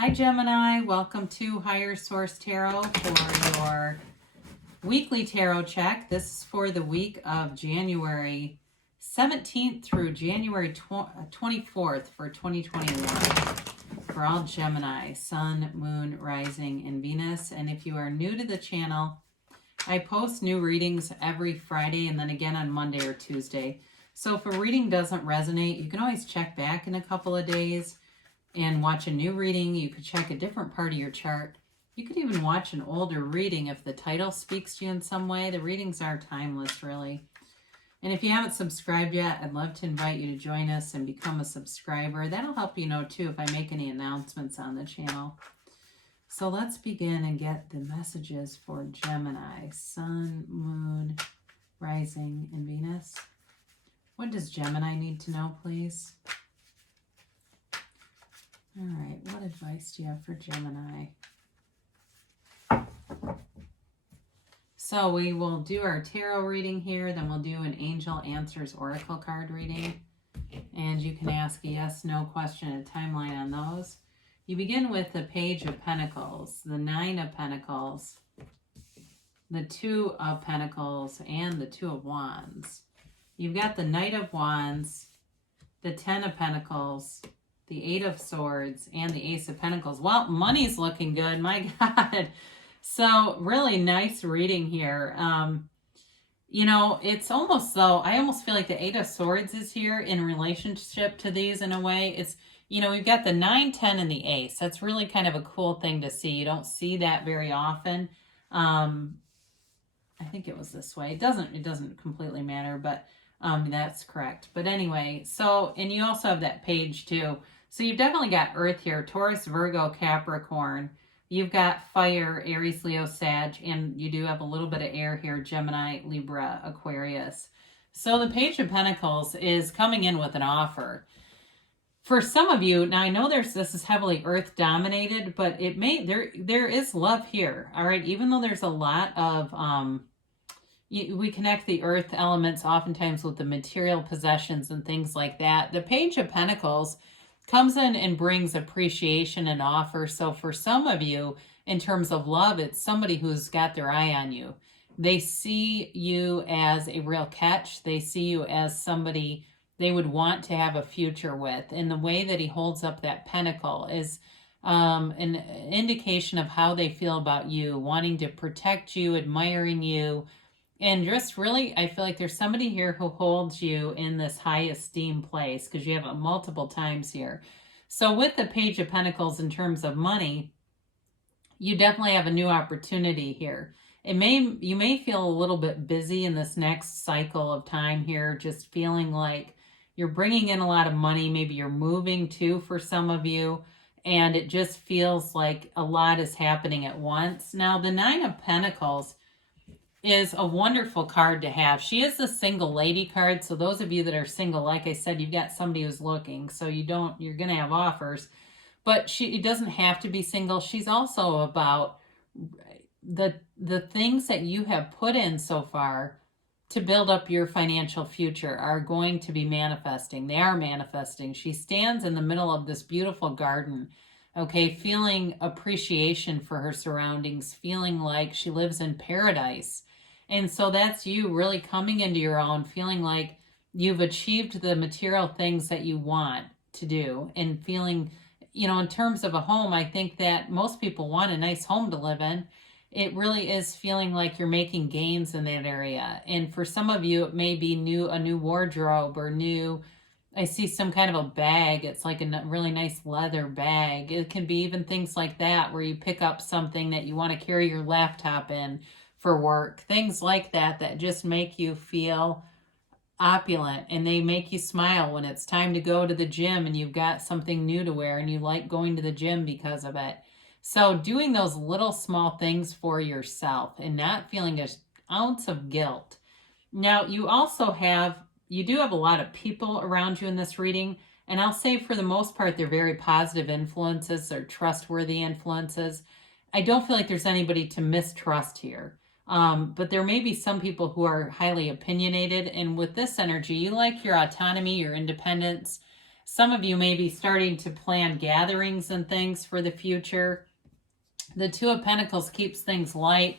Hi Gemini, welcome to Higher Source Tarot for your weekly tarot check. This is for the week of January 17th through January 24th for 2021 for all Gemini, Sun, Moon, Rising, and Venus. And if you are new to the channel, I post new readings every Friday and then again on Monday or Tuesday. So if a reading doesn't resonate, you can always check back in a couple of days and watch a new reading. You could check a different part of your chart. You could even watch an older reading if the title speaks to you in some way. The readings are timeless, really. And if you haven't subscribed yet, I'd love to invite you to join us and become a subscriber. That'll help you know, too, if I make any announcements on the channel. So let's begin and get the messages for Gemini, Sun, Moon, Rising, and Venus. What does Gemini need to know, please? All right, what advice do you have for Gemini? So we will do our tarot reading here, then we'll do an Angel Answers Oracle card reading. And you can ask a yes, no question and timeline on those. You begin with the Page of Pentacles, the Nine of Pentacles, the Two of Pentacles, and the Two of Wands. You've got the Knight of Wands, the Ten of Pentacles, the Eight of Swords, and the Ace of Pentacles. Well, money's looking good, my God. So really nice reading here. You know, it's almost though, I almost feel like the Eight of Swords is here in relationship to these in a way. It's, you know, we've got the 9, 10, and the Ace. That's really kind of a cool thing to see. You don't see that very often. I think it was this way. It doesn't completely matter, but that's correct. But anyway, so, and you also have that page too. So you've definitely got Earth here, Taurus, Virgo, Capricorn. You've got Fire, Aries, Leo, Sag, and you do have a little bit of air here, Gemini, Libra, Aquarius. So the Page of Pentacles is coming in with an offer. For some of you, now I know this is heavily Earth dominated, but it may, there is love here, all right? Even though there's a lot of, we connect the Earth elements oftentimes with the material possessions and things like that. The Page of Pentacles comes in and brings appreciation and offer. So for some of you, in terms of love, it's somebody who's got their eye on you. They see you as a real catch. They see you as somebody they would want to have a future with. And the way that he holds up that pentacle is an indication of how they feel about you, wanting to protect you, admiring you. And just really, I feel like there's somebody here who holds you in this high esteem place because you have it multiple times here. So with the Page of Pentacles in terms of money, you definitely have a new opportunity here. You may feel a little bit busy in this next cycle of time here, just feeling like you're bringing in a lot of money. Maybe you're moving too for some of you, and it just feels like a lot is happening at once. Now, the Nine of Pentacles is a wonderful card to have. She is the single lady card. So those of you that are single, like I said, you've got somebody who's looking. So you're going to have offers. But it doesn't have to be single. She's also about the things that you have put in so far to build up your financial future are going to be manifesting. They are manifesting. She stands in the middle of this beautiful garden, okay, feeling appreciation for her surroundings, feeling like she lives in paradise. And so that's you really coming into your own, feeling like you've achieved the material things that you want to do, and feeling, you know, in terms of a home, I think that most people want a nice home to live in. It really is feeling like you're making gains in that area. And for some of you, it may be a new wardrobe or I see some kind of a bag. It's like a really nice leather bag. It can be even things like that where you pick up something that you want to carry your laptop in for work. Things like that that just make you feel opulent, and they make you smile when it's time to go to the gym and you've got something new to wear and you like going to the gym because of it. So doing those little small things for yourself and not feeling an ounce of guilt. Now, you do have a lot of people around you in this reading, and I'll say for the most part, they're very positive influences. They're trustworthy influences. I don't feel like there's anybody to mistrust here. But there may be some people who are highly opinionated, and with this energy, you like your autonomy, your independence. Some of you may be starting to plan gatherings and things for the future. The Two of Pentacles keeps things light,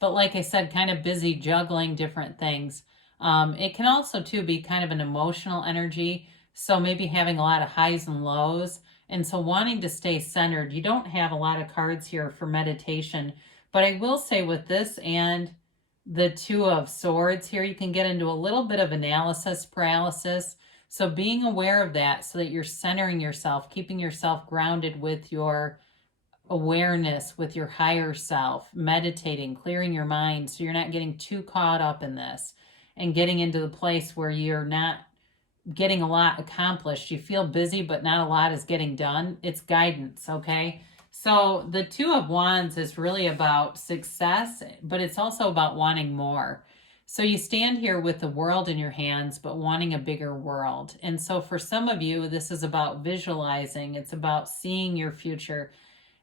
but like I said, kind of busy juggling different things. It can also too be kind of an emotional energy. So maybe having a lot of highs and lows. And so wanting to stay centered. You don't have a lot of cards here for meditation. But I will say with this and the Two of Swords here, you can get into a little bit of analysis paralysis. So being aware of that so that you're centering yourself, keeping yourself grounded with your awareness, with your higher self, meditating, clearing your mind so you're not getting too caught up in this and getting into the place where you're not getting a lot accomplished. You feel busy, but not a lot is getting done. It's guidance, okay? So the Two of Wands is really about success, but it's also about wanting more. So you stand here with the world in your hands, but wanting a bigger world. And so for some of you, this is about visualizing. It's about seeing your future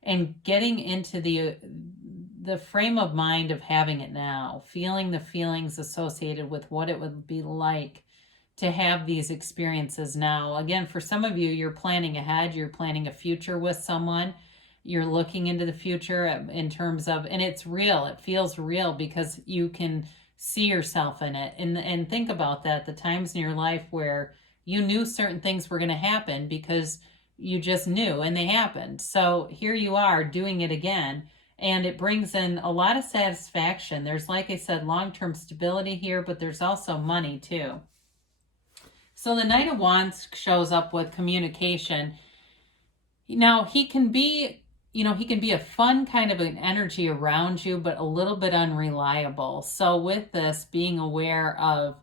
and getting into the frame of mind of having it now, feeling the feelings associated with what it would be like to have these experiences now. Again, for some of you, you're planning ahead. You're planning a future with someone. You're looking into the future in terms of, and it's real. It feels real because you can see yourself in it. And think about that, the times in your life where you knew certain things were going to happen because you just knew and they happened. So here you are doing it again, and it brings in a lot of satisfaction. There's, like I said, long-term stability here, but there's also money too. So the Knight of Wands shows up with communication. Now he can be a fun kind of an energy around you, but a little bit unreliable. So with this, being aware of,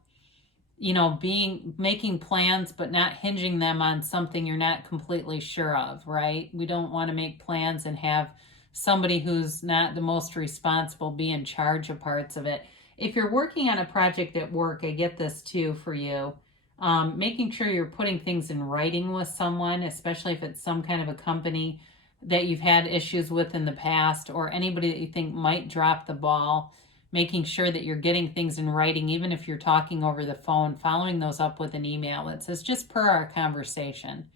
making plans, but not hinging them on something you're not completely sure of, right? We don't want to make plans and have somebody who's not the most responsible be in charge of parts of it. If you're working on a project at work, I get this too for you. Making sure you're putting things in writing with someone, especially if it's some kind of a company that you've had issues with in the past, or anybody that you think might drop the ball, making sure that you're getting things in writing, even if you're talking over the phone, following those up with an email that says, just per our conversation.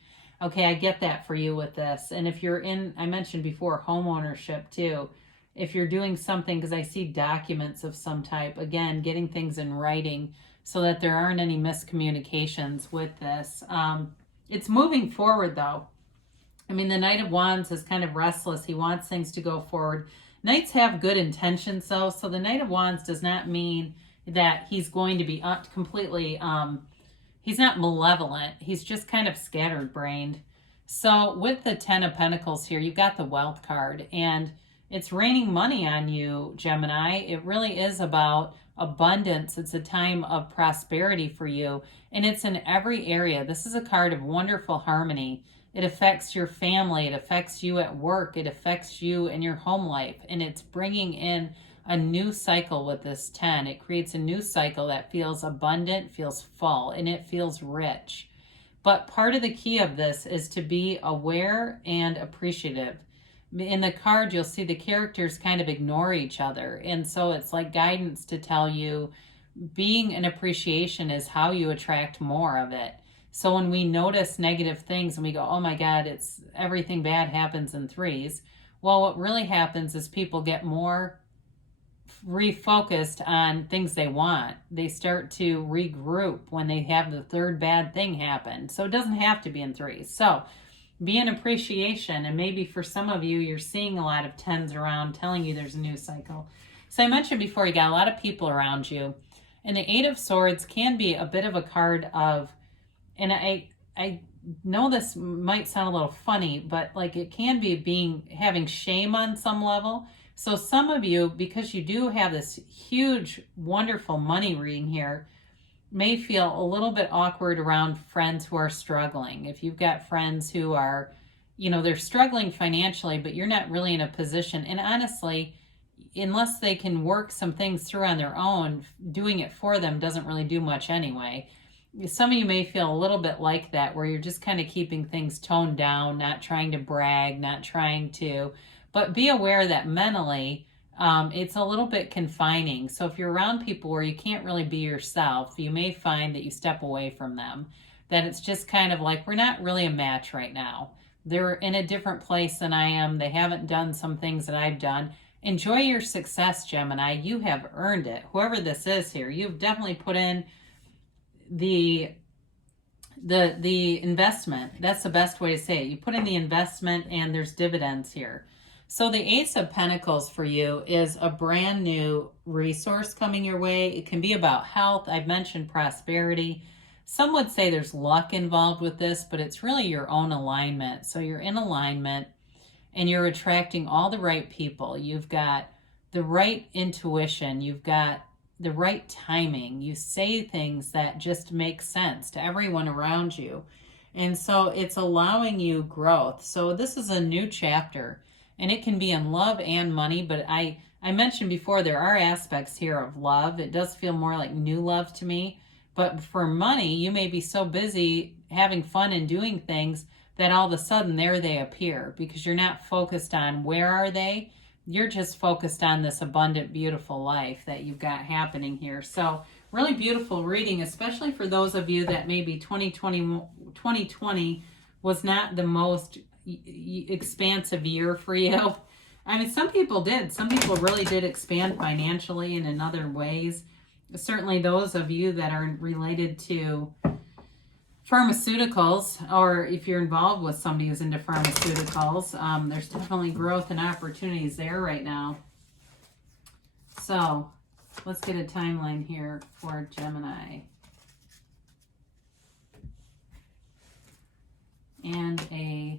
Okay, I get that for you with this. And if you're in, I mentioned before, home ownership too. If you're doing something, because I see documents of some type, again, getting things in writing so that there aren't any miscommunications with this. It's moving forward though. I mean, the Knight of Wands is kind of restless. He wants things to go forward. Knights have good intentions, though. So the Knight of Wands does not mean that he's going to be completely, he's not malevolent. He's just kind of scattered-brained. So with the Ten of Pentacles here, you've got the Wealth card. And it's raining money on you, Gemini. It really is about abundance. It's a time of prosperity for you. And it's in every area. This is a card of wonderful harmony. It affects your family. It affects you at work. It affects you in your home life. And it's bringing in a new cycle with this 10. It creates a new cycle that feels abundant, feels full, and it feels rich. But part of the key of this is to be aware and appreciative. In the card, you'll see the characters kind of ignore each other. And so it's like guidance to tell you being an appreciation is how you attract more of it. So when we notice negative things and we go, oh my God, it's everything bad happens in threes. Well, what really happens is people get more refocused on things they want. They start to regroup when they have the third bad thing happen. So it doesn't have to be in threes. So be an appreciation. And maybe for some of you, you're seeing a lot of tens around telling you there's a new cycle. So I mentioned before, you got a lot of people around you. And the Eight of Swords can be a bit of a card of, and I know this might sound a little funny, but like it can be having shame on some level. So some of you, because you do have this huge, wonderful money reading here, may feel a little bit awkward around friends who are struggling. If you've got friends who are, they're struggling financially, but you're not really in a position. And honestly, unless they can work some things through on their own, doing it for them doesn't really do much anyway. Some of you may feel a little bit like that, where you're just kind of keeping things toned down, not trying to brag, not trying to, but be aware that mentally it's a little bit confining. So if you're around people where you can't really be yourself, you may find that you step away from them. that it's just kind of like we're not really a match right now. They're in a different place than I am. They haven't done some things that I've done. Enjoy your success, Gemini. You have earned it. Whoever this is here, you've definitely put in the investment. That's the best way to say it. You put in the investment and there's dividends here. So the Ace of Pentacles for you is a brand new resource coming your way. It can be about health. I've mentioned prosperity. Some would say there's luck involved with this, but it's really your own alignment. So you're in alignment and you're attracting all the right people. You've got the right intuition. You've got the right timing. You say things that just make sense to everyone around you. And so it's allowing you growth. So this is a new chapter, and it can be in love and money, but I mentioned before there are aspects here of love. It does feel more like new love to me. But for money, you may be so busy having fun and doing things that all of a sudden there they appear, because you're not focused on where are they. You're just focused on this abundant, beautiful life that you've got happening here. So really beautiful reading, especially for those of you that maybe 2020 was not the most expansive year for you. I mean, some people did. Some people really did expand financially and in other ways. Certainly those of you that are related to pharmaceuticals, or if you're involved with somebody who's into pharmaceuticals, there's definitely growth and opportunities there right now. So let's get a timeline here for Gemini. And a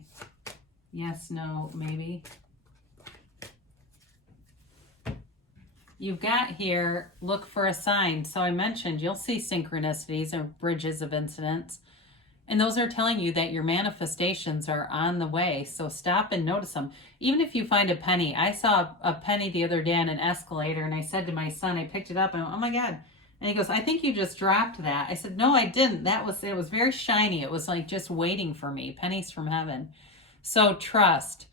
yes, no, maybe. You've got here, look for a sign. So I mentioned you'll see synchronicities or bridges of incidents. And those are telling you that your manifestations are on the way. So stop and notice them. Even if you find a penny. I saw a penny the other day on an escalator, and I said to my son, I picked it up, and I went, oh my God. And he goes, I think you just dropped that. I said, no, I didn't. It was very shiny. It was like just waiting for me. Pennies from heaven. So trust.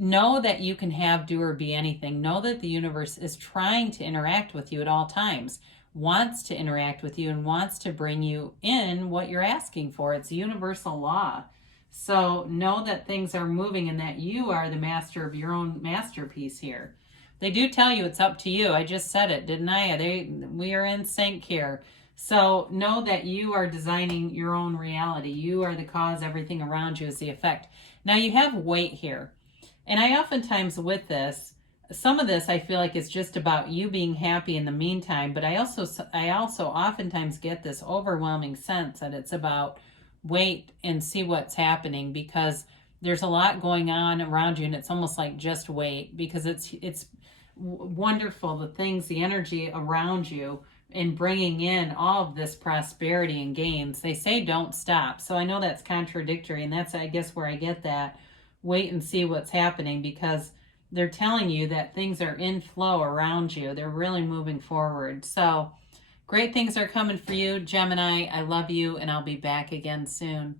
Know that you can have, do, or be anything. Know that the universe is trying to interact with you at all times, wants to interact with you, and wants to bring you in what you're asking for. It's a universal law. So know that things are moving and that you are the master of your own masterpiece here. They do tell you it's up to you. I just said it, didn't I? We are in sync here. So know that you are designing your own reality. You are the cause. Everything around you is the effect. Now you have weight here. And I oftentimes with this, some of this I feel like it's just about you being happy in the meantime, but I also oftentimes get this overwhelming sense that it's about wait and see what's happening, because there's a lot going on around you, and it's almost like just wait, because it's wonderful, the things, the energy around you in bringing in all of this prosperity and gains. They say don't stop. So I know that's contradictory, and that's, I guess, where I get that wait and see what's happening, because they're telling you that things are in flow around you. They're really moving forward. So great things are coming for you, Gemini. I love you, and I'll be back again soon.